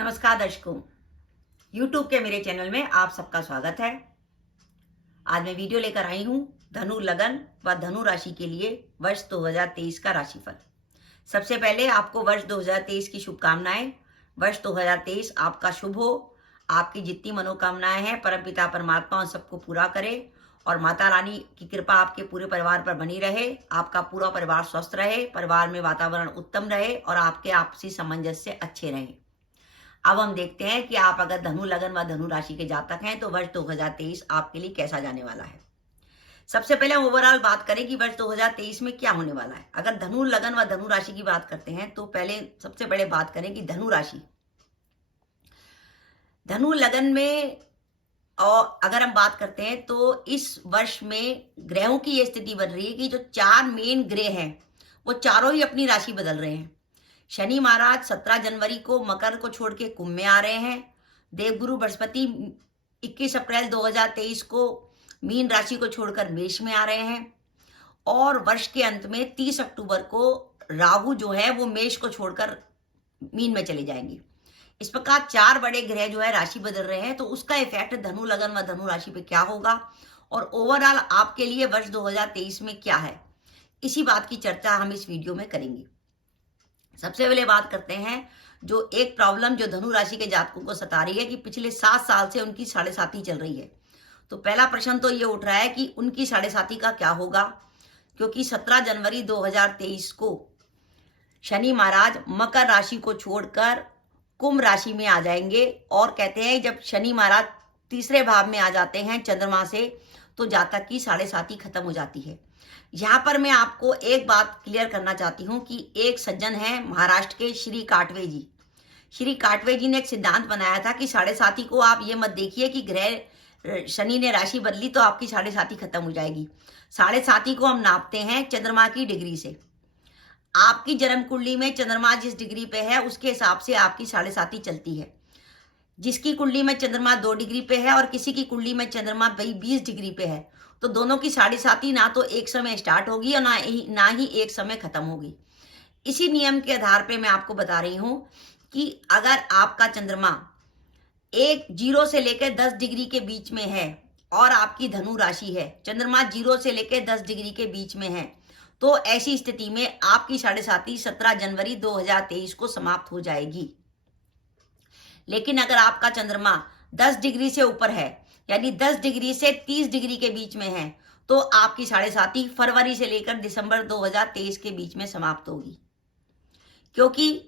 नमस्कार दर्शकों, YouTube के मेरे चैनल में आप सबका स्वागत है। आज मैं वीडियो लेकर आई हूँ धनु लगन व धनु राशि के लिए वर्ष 2023 का राशिफल। सबसे पहले आपको वर्ष 2023 की शुभकामनाएं। वर्ष 2023 आपका शुभ हो। आपकी जितनी मनोकामनाएं हैं परमपिता परमात्मा उन सबको पूरा करे और माता रानी की कृपा आपके पूरे परिवार पर बनी रहे। आपका पूरा परिवार स्वस्थ रहे, परिवार में वातावरण उत्तम रहे और आपके आपसी सामंजस्य अच्छे रहें। अब हम देखते हैं कि आप अगर धनु लगन व धनु राशि के जातक हैं तो वर्ष 2023 आपके लिए कैसा जाने वाला है। सबसे पहले हम ओवरऑल बात करें कि वर्ष 2023 में क्या होने वाला है। अगर धनु लगन व धनु राशि की बात करते हैं तो सबसे पहले बात करें कि धनु राशि, धनु लगन में और अगर हम बात करते हैं तो इस वर्ष में ग्रहों की यह स्थिति बन रही है कि जो चार मेन ग्रह हैं वो चारों ही अपनी राशि बदल रहे हैं। शनि महाराज 17 जनवरी को मकर को छोड़ के कुंभ में आ रहे हैं। देवगुरु बृहस्पति 21 अप्रैल 2023 को मीन राशि को छोड़कर मेष में आ रहे हैं और वर्ष के अंत में 30 अक्टूबर को राहु जो है वो मेष को छोड़कर मीन में चले जाएंगे। इस प्रकार चार बड़े ग्रह जो है राशि बदल रहे हैं, तो उसका इफेक्ट धनु लगन व धनु राशि पे क्या होगा और ओवरऑल आपके लिए वर्ष 2023 में क्या है, इसी बात की चर्चा हम इस वीडियो में करेंगे। सबसे पहले बात करते हैं जो एक प्रॉब्लम जो धनु राशि के जातकों को सता रही है कि पिछले 7 साल से उनकी साढ़े साती चल रही है। तो पहला प्रश्न तो ये उठ रहा है कि उनकी साढ़े साती का क्या होगा, क्योंकि 17 जनवरी 2023 को शनि महाराज मकर राशि को छोड़कर कुंभ राशि में आ जाएंगे और कहते हैं जब शनि महाराज तीसरे भाव में आ जाते हैं चंद्रमा से तो जातक की साढ़े साती खत्म हो जाती है। यहाँ पर मैं आपको एक बात क्लियर करना चाहती हूँ कि एक सज्जन है महाराष्ट्र के श्री काटवे जी। श्री काटवे जी ने एक सिद्धांत बनाया था कि साढ़े साती को आप ये मत देखिए कि ग्रह शनि ने राशि बदली तो आपकी साढ़े साती खत्म हो जाएगी। साढ़े साती को हम नापते हैं चंद्रमा की डिग्री से। आपकी जन्म कुंडली में चंद्रमा जिस डिग्री पे है उसके हिसाब से आपकी साढ़े साती चलती है। जिसकी कुंडली में चंद्रमा 2 डिग्री पे है और किसी की कुंडली में चंद्रमा 20 डिग्री पे है तो दोनों की साढ़े साती ना तो एक समय स्टार्ट होगी और ना ही एक समय खत्म होगी। इसी नियम के आधार पे मैं आपको बता रही हूं कि अगर आपका चंद्रमा 0 से लेकर 10 डिग्री के बीच में है और आपकी धनु राशि है, चंद्रमा 0 से लेकर 10 डिग्री के बीच में है, तो ऐसी स्थिति में आपकी साढ़े साती 17 जनवरी 2023 को समाप्त हो जाएगी। लेकिन अगर आपका चंद्रमा 10 डिग्री से ऊपर है, यानी 10 डिग्री से 30 डिग्री के बीच में है, तो आपकी साढ़े साती फरवरी से लेकर दिसंबर 2023 के बीच में समाप्त होगी। क्योंकि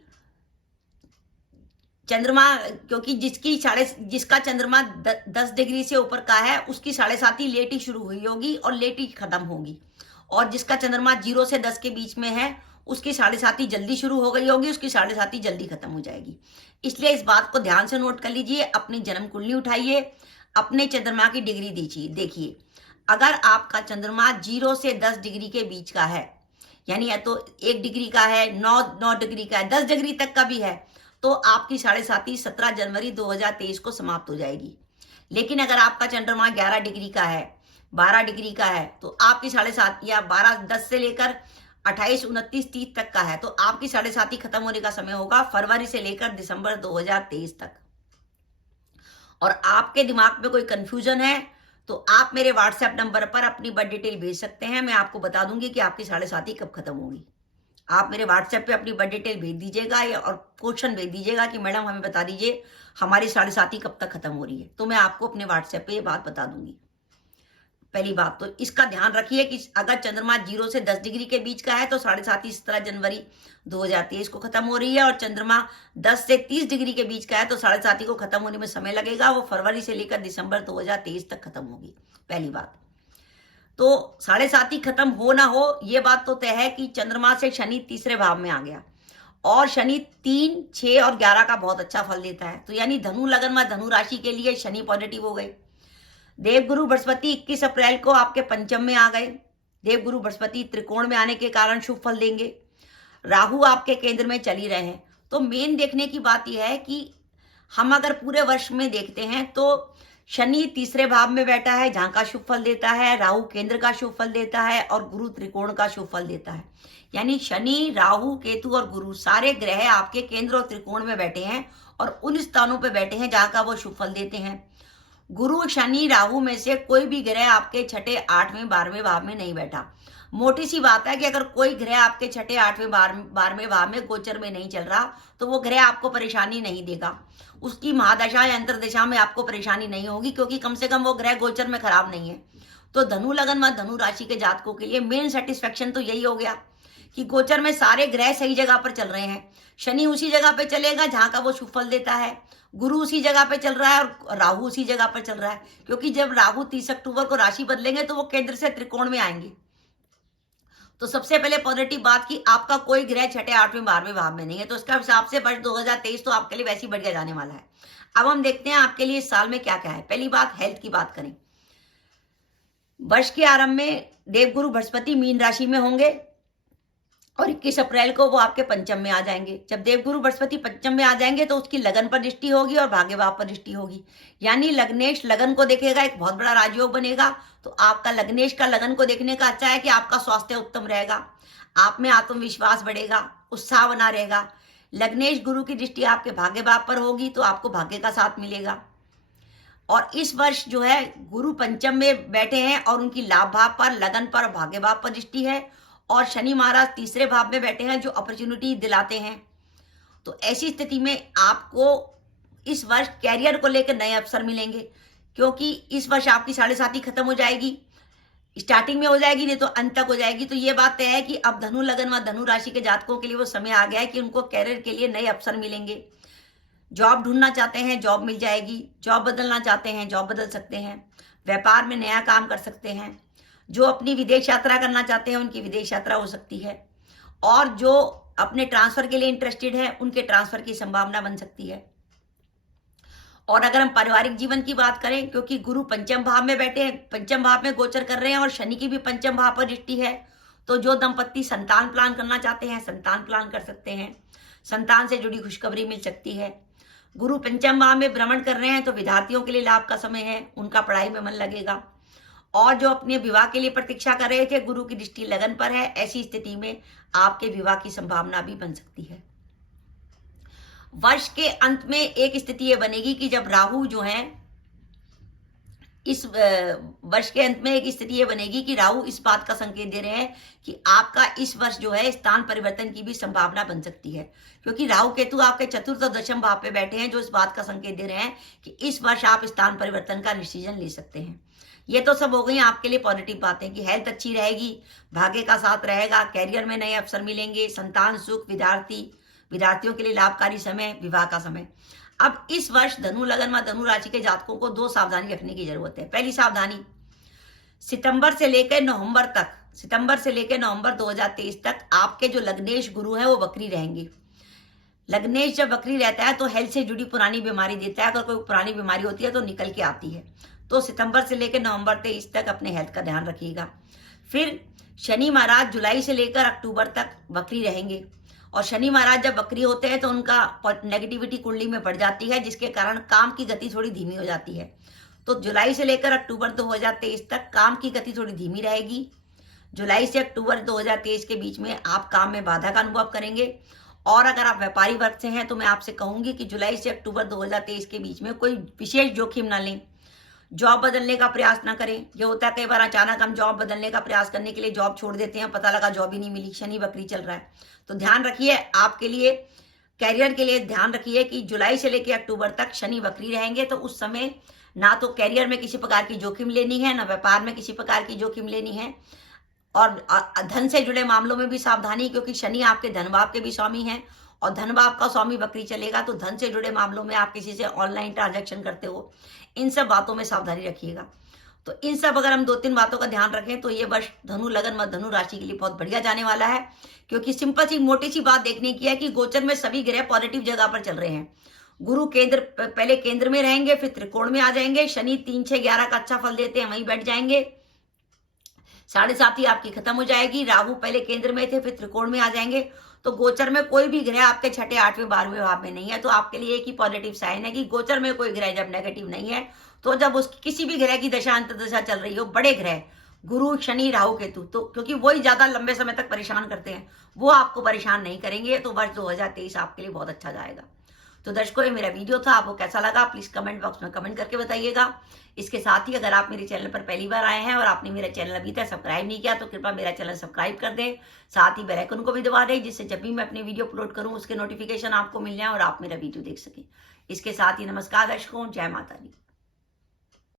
जिसका चंद्रमा 10 डिग्री से ऊपर का है उसकी साढ़े साती लेट ही शुरू हुई होगी और लेट ही खत्म होगी, और जिसका चंद्रमा 0 से 10 के बीच में है उसकी साढ़े साती जल्दी शुरू हो गई होगी, उसकी साढ़े साती जल्दी खत्म हो जाएगी। इसलिए इस बात को ध्यान से नोट कर लीजिए। अपनी जन्म कुंडली उठाइए, अपने चंद्रमा की डिग्री देखिए। अगर आपका चंद्रमा 0 से 10 डिग्री के बीच का है, यानी या तो 1 डिग्री का है, 9 डिग्री का है, 10 डिग्री तक का भी है, तो आपकी साढ़े साती 17 जनवरी 2023 को समाप्त हो जाएगी। लेकिन अगर आपका चंद्रमा 11 डिग्री का है, 12 डिग्री का है, तो आपकी साढ़े साती या 10 से लेकर 28, 29, 30 तक का है, तो आपकी साढ़े साती खत्म होने का समय होगा फरवरी से लेकर दिसंबर 2023 तक। और आपके दिमाग में कोई कंफ्यूजन है तो आप मेरे व्हाट्सएप नंबर पर अपनी बर्थ डिटेल भेज सकते हैं। मैं आपको बता दूंगी कि आपकी साढ़े साती कब खत्म होगी। आप मेरे व्हाट्सएप पे अपनी बर्थ डिटेल भेज दीजिएगा और क्वेश्चन भेज दीजिएगा कि मैडम हमें बता दीजिए हमारी साढ़े साती कब तक खत्म हो रही है, तो मैं आपको अपने व्हाट्सएप पे ये बात बता दूंगी। पहली बात तो इसका ध्यान रखिए कि अगर चंद्रमा 0 से 10 डिग्री के बीच का है तो साढ़े साती 17 जनवरी 2023 को खत्म हो रही है, और चंद्रमा 10 से 30 डिग्री के बीच का है तो साढ़े साती को खत्म होने में समय लगेगा, वो फरवरी से लेकर दिसंबर 2023 तक खत्म होगी। पहली बात तो साढ़े साती खत्म हो ना हो ये बात तो तय है कि चंद्रमा से शनि तीसरे भाव में आ गया और शनि 3, 6 और 11 का बहुत अच्छा फल देता है। तो यानी धनु लगन व धनु राशि के लिए शनि पॉजिटिव हो गए। देवगुरु बृहस्पति 21 अप्रैल को आपके पंचम में आ गए। देवगुरु बृहस्पति त्रिकोण में आने के कारण शुभ फल देंगे। राहु आपके केंद्र में चल ही रहे हैं। तो मेन देखने की बात यह है कि हम अगर पूरे वर्ष में देखते हैं तो शनि तीसरे भाव में बैठा है जहां का शुभ फल देता है, राहु केंद्र का शुभ फल देता है और गुरु त्रिकोण का शुभ फल देता है। यानी शनि, राहु, केतु और गुरु सारे ग्रह आपके केंद्र और त्रिकोण में बैठे हैं और उन स्थानों पे बैठे हैं जहां का वो शुभ फल देते हैं। गुरु, शनि, राहु में से कोई भी ग्रह आपके छठे, 8वें, 12वें भाव में नहीं बैठा। मोटी सी बात है कि अगर कोई ग्रह आपके छठे, 8वें, 12वें भाव में गोचर में नहीं चल रहा तो वो ग्रह आपको परेशानी नहीं देगा। उसकी महादशा या अंतरदशा में आपको परेशानी नहीं होगी, क्योंकि कम से कम वो ग्रह गोचर में खराब नहीं है। तो धनु लगन व धनु राशि के जातकों के लिए मेन सेटिस्फेक्शन तो यही हो गया कि गोचर में सारे ग्रह सही जगह पर चल रहे हैं। शनि उसी जगह पे चलेगा जहां का वो शुभ फल देता है, गुरु उसी जगह पे चल रहा है और राहु उसी जगह पर चल रहा है। क्योंकि जब राहु 30 अक्टूबर को राशि बदलेंगे तो वो केंद्र से त्रिकोण में आएंगे। तो सबसे पहले पॉजिटिव बात की आपका कोई ग्रह छठे, 8वें, 12वें भाव में नहीं है, तो इसका हिसाब से वर्ष 2023 तो आपके लिए वैसे ही बढ़िया जाने वाला है। अब हम देखते हैं आपके लिए इस साल में क्या क्या है। पहली बात, हेल्थ की बात करें। वर्ष के आरंभ में देवगुरु बृहस्पति मीन राशि में होंगे और 21 अप्रैल को वो आपके पंचम में आ जाएंगे। जब देवगुरु बृहस्पति पंचम में आ जाएंगे तो उसकी लगन पर दृष्टि होगी और भाग्य भाव पर दृष्टि होगी, यानी लग्नेश लगन को देखेगा, एक बहुत बड़ा राजयोग बनेगा। तो आपका लग्नेश का लगन को देखने का अच्छा है कि आपका स्वास्थ्य उत्तम रहेगा, आप में आत्मविश्वास बढ़ेगा, उत्साह बना रहेगा। लग्नेश गुरु की दृष्टि आपके भाग्य भाव पर होगी तो आपको भाग्य का साथ मिलेगा। और इस वर्ष जो है गुरु पंचम में बैठे हैं और उनकी लाभ भाव पर, लगन पर, भाग्य भाव पर दृष्टि है। और शनि महाराज तीसरे भाव में बैठे हैं जो अपॉर्चुनिटी दिलाते हैं। तो ऐसी स्थिति में आपको इस वर्ष कैरियर को लेकर नए अवसर मिलेंगे, क्योंकि इस वर्ष आपकी 7.5 खत्म हो जाएगी, स्टार्टिंग में हो जाएगी नहीं तो अंत तक हो जाएगी। तो ये बात तय है कि अब धनु लगन व धनु राशि के जातकों के लिए वो समय आ गया है कि उनको कैरियर के लिए नए अवसर मिलेंगे। जॉब ढूंढना चाहते हैं, जॉब मिल जाएगी। जॉब बदलना चाहते हैं, जॉब बदल सकते हैं। व्यापार में नया काम कर सकते हैं। जो अपनी विदेश यात्रा करना चाहते हैं उनकी विदेश यात्रा हो सकती है। और जो अपने ट्रांसफर के लिए इंटरेस्टेड है उनके ट्रांसफर की संभावना बन सकती है। और अगर हम पारिवारिक जीवन की बात करें, क्योंकि गुरु पंचम भाव में बैठे हैं, पंचम भाव में गोचर कर रहे हैं और शनि की भी पंचम भाव पर दृष्टि है, तो जो दंपत्ति संतान प्लान करना चाहते हैं संतान प्लान कर सकते हैं। संतान से जुड़ी खुशखबरी मिल सकती है। गुरु पंचम भाव में भ्रमण कर रहे हैं तो विद्यार्थियों के लिए लाभ का समय है, उनका पढ़ाई में मन लगेगा। और जो अपने विवाह के लिए प्रतीक्षा कर रहे थे, गुरु की दृष्टि लगन पर है, ऐसी स्थिति में आपके विवाह की संभावना भी बन सकती है। वर्ष के अंत में एक स्थिति ये बनेगी कि जब राहु जो है इस वर्ष के अंत में एक स्थिति ये बनेगी कि राहु इस बात का संकेत दे रहे हैं कि आपका इस वर्ष जो है स्थान परिवर्तन की भी संभावना बन सकती है, क्योंकि राहु केतु आपके चतुर्थ और दशम भाव पे बैठे हैं जो इस बात का संकेत दे रहे हैं कि इस वर्ष आप स्थान परिवर्तन का डिसीजन ले सकते हैं। ये तो सब हो गई आपके लिए पॉजिटिव बातें कि हेल्थ अच्छी रहेगी, भाग्य का साथ रहेगा, कैरियर में नए अवसर मिलेंगे, संतान सुख, विद्यार्थियों के लिए लाभकारी समय, विवाह का समय। अब इस वर्ष धनु लगन व धनु राशि के जातकों को 2 सावधानी रखने की जरूरत है। पहली सावधानी, सितंबर से लेकर नवंबर 2023 तक आपके जो लग्नेश गुरु हैं वो वक्री रहेंगे। लग्नेश जब वक्री रहता है तो हेल्थ से जुड़ी पुरानी बीमारी देता है। अगर कोई पुरानी बीमारी होती है तो निकल के आती है। तो सितंबर से लेकर नवंबर 23 तक अपने हेल्थ का ध्यान रखिएगा। फिर शनि महाराज जुलाई से लेकर अक्टूबर तक वक्री रहेंगे और शनि महाराज जब वक्री होते हैं तो उनका नेगेटिविटी कुंडली में बढ़ जाती है, जिसके कारण काम की गति थोड़ी धीमी हो जाती है। तो जुलाई से लेकर अक्टूबर 2023 तक काम की गति थोड़ी धीमी रहेगी। जुलाई से अक्टूबर 2023 के बीच में आप काम में बाधा का अनुभव करेंगे। और अगर आप व्यापारी वर्ग से हैं तो मैं आपसे कहूंगी कि जुलाई से अक्टूबर 2023 के बीच में कोई विशेष जोखिम ना लें, जॉब बदलने का प्रयास ना करें। ये होता है कई बार अचानक हम जॉब बदलने का प्रयास करने के लिए जॉब छोड़ देते हैं, पता लगा जॉब ही नहीं मिली, शनि वक्री चल रहा है। तो ध्यान रखिए, आपके लिए कैरियर के लिए ध्यान रखिए कि जुलाई से लेकर अक्टूबर तक शनि वक्री रहेंगे, तो उस समय ना तो कैरियर में किसी प्रकार की जोखिम लेनी है, ना व्यापार में किसी प्रकार की जोखिम लेनी है। और धन से जुड़े मामलों में भी सावधानी, क्योंकि शनि आपके धन भाव के भी स्वामी हैं और धन भाव का स्वामी वक्री चलेगा, तो धन से जुड़े मामलों में आप किसी से ऑनलाइन ट्रांजैक्शन करते हो, इन सब बातों में सावधानी रखिएगा। तो इन सब अगर हम 2-3 बातों का ध्यान रखें तो ये वर्ष धनु लगन व धनु राशि के लिए बहुत बढ़िया जाने वाला है। क्योंकि सिंपल सी मोटी सी बात देखने की है कि गोचर में सभी ग्रह पॉजिटिव जगह पर चल रहे हैं। गुरु केंद्र, पहले केंद्र में रहेंगे, फिर त्रिकोण में आ जाएंगे। शनि 3, 6, 11 का अच्छा फल देते हैं, वहीं बैठ जाएंगे। 7.5 आपकी खत्म हो जाएगी। राहु पहले केंद्र में थे, फिर त्रिकोण में आ जाएंगे। तो गोचर में कोई भी ग्रह आपके छठे, 8वें, 12वें भाव में नहीं है, तो आपके लिए एक ही पॉजिटिव साइन है कि गोचर में कोई ग्रह जब नेगेटिव नहीं है, तो जब उसकी किसी भी ग्रह की दशा अंतर्दशा चल रही हो, बड़े ग्रह गुरु, शनि, राहु, केतु, तो क्योंकि वही ज्यादा लंबे समय तक परेशान करते हैं, वो आपको परेशान नहीं करेंगे, तो वर्ष 2023 आपके लिए बहुत अच्छा जाएगा। तो दर्शकों, ये मेरा वीडियो था, आपको कैसा लगा प्लीज कमेंट बॉक्स में कमेंट करके बताइएगा। इसके साथ ही अगर आप मेरे चैनल पर पहली बार आए हैं और आपने मेरा चैनल अभी तक सब्सक्राइब नहीं किया तो कृपया मेरा चैनल सब्सक्राइब कर दें, साथ ही बेल आइकन को भी दबा दें, जिससे जब भी मैं अपनी वीडियो अपलोड करूं उसके नोटिफिकेशन आपको मिल जाए और आप मेरा वीडियो देख सकें। इसके साथ ही नमस्कार दर्शकों, जय माता दी।